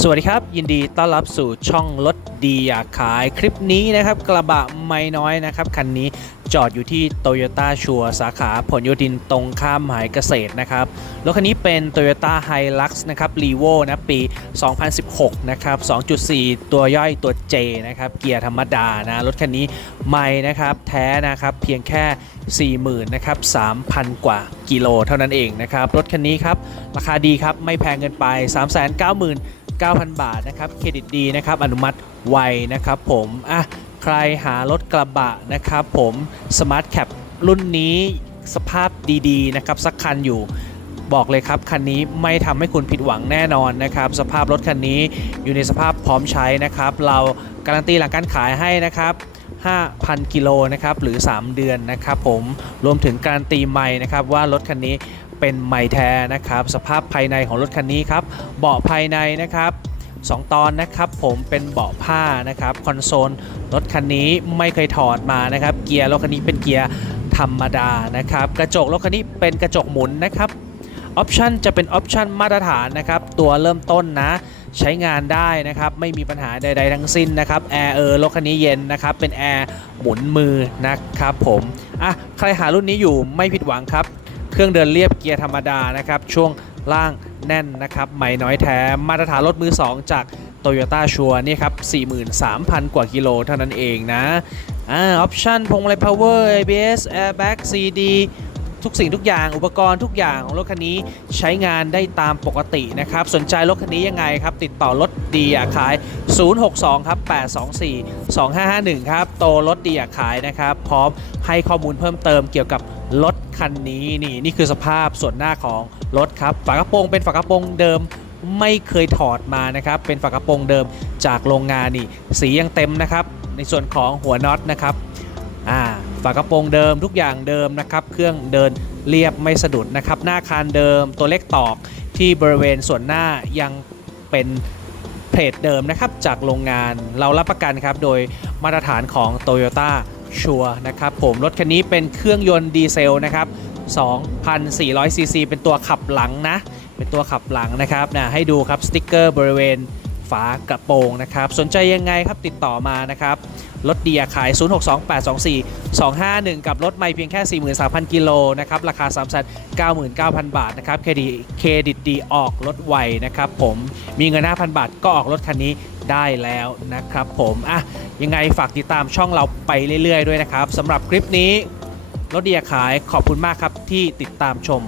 สวัสดีครับ ยินดีต้อนรับสู่ช่องรถดีอยากขายคลิปนี้นะครับ กระบะไม่น้อยนะครับ คันนี้จอดอยู่ที่โตโยต้าชัวสาขาผลโยธินตรงข้ามมหายเกษตรนะครับรถคันนี้เป็น Toyota Hilux นะครับ r e v o นะปี 2016 นะครับ 2.4 ตัวย่อยตัว J นะครับ เกียร์ธรรมดานะรถคันนี้ไม่นะครับแท้นะครับเพียงแค่ 40,000นะครับ3,000 กว่ากิโลเท่านั้นเองนะครับรถคันนี้ครับราคาดีครับไม่แพงเกินไป 390,000 9,000 บาทนะครับเครดิตดีนะครับอนุมัติไวนะครับผมอะใครหารถกระบะนะครับผม Smart Cap รุ่นนี้สภาพดีๆนะครับสักคันอยู่บอกเลยครับ คันนี้ไม่ทำให้คุณผิดหวังแน่นอนนะครับ สภาพรถคันนี้อยู่ในสภาพพร้อมใช้นะครับ เราการันตีหลังการขายให้นะครับ 5,000 กิโลนะครับหรือ 3 เดือนนะครับผมรวมถึงการันตีใหม่นะครับว่ารถคันนี้ เป็นใหม่แท้นะครับ สภาพภายในของรถคันนี้ครับ เบาะภายในนะครับ2 ตอนนะครับผมเป็นเบาะผ้านะครับคอนโซลรถคันนี้ไม่เคยถอดมานะครับเกียร์รถคันนี้เป็นเกียร์ธรรมดานะครับกระจกรถคันนี้เป็นกระจกหมุนนะครับออปชันจะเป็นออปชันมาตรฐานนะครับตัวเริ่มต้นนะใช้งานได้นะครับไม่มีปัญหาใด ๆ ทั้งสิ้นนะครับแอร์เออรถคันนี้เย็นนะครับเป็นแอร์หมุนมือนะครับผมอะใครหารุ่นนี้อยู่ไม่ผิดหวังครับ เครื่องเดินเรียบเกียร์ธรรมดานะครับ ช่วงล่างแน่นนะครับใหม่น้อยแท้มาตรฐานรถมือ 2 จาก t o y ยต้าชัวนี่ครับ 43,000 กว่ากิโลเท่านั้นเองนะอ่าออปชั่นพวงมาลัย power ABS airbag CD ทุกสิ่งทุกอย่างอุปกรณ์ทุกอย่างของรถคันนี้ใช้งานได้ตามปกตินะครับ สนใจรถคันนี้ยังไงครับ ติดต่อรถดีอาขาย 062 ครับ 824 2551 ครับ โตรถดีอาขายนะครับ พร้อมให้ข้อมูลเพิ่มเติมเกี่ยวกับรถ คันนี้นี่นี่คือสภาพส่วนหน้าของรถครับฝากระโปรงเป็นฝากระโปรงเดิมไม่เคยถอดมานะครับ เป็นฝากระโปรงเดิมจากโรงงานนี่สียังเต็มนะครับ ในส่วนของหัวน็อตนะครับอ่าฝากระโปรงเดิมทุกอย่างเดิมนะครับ เครื่องเดินเรียบไม่สะดุดนะครับ หน้าคานเดิมตัวเลขตอกที่บริเวณส่วนหน้ายังเป็นเพลทเดิมนะครับจากโรงงานเรารับประกันครับโดยมาตรฐานของ Toyota ชัวนะครับผมรถคันนี้เป็นเครื่องยนต์ดีเซลนะครับ2,400ซีซีเป็นตัวขับหลังนะ เป็นตัวขับหลังนะครับนะให้ดูครับสติ๊กเกอร์บริเวณ ฝากระโปรงนะครับ สนใจยังไงครับติดต่อมานะครับรถเดียขาย 062824 251 กับรถไม่เพียงแค่ 43,000 กิโลนะครับ ราคา 399,000 บาทนะครับ เครดิตเครดิตดีออกรถไวนะครับผม มีเงิน 5,000 บาทก็ออกรถคันนี้ได้แล้วนะครับผมอะยังไงฝากติดตามช่องเราไปเรื่อยๆ ด้วยนะครับสำหรับคลิปนี้ รถเดียขายขอบคุณมากครับที่ติดตามชม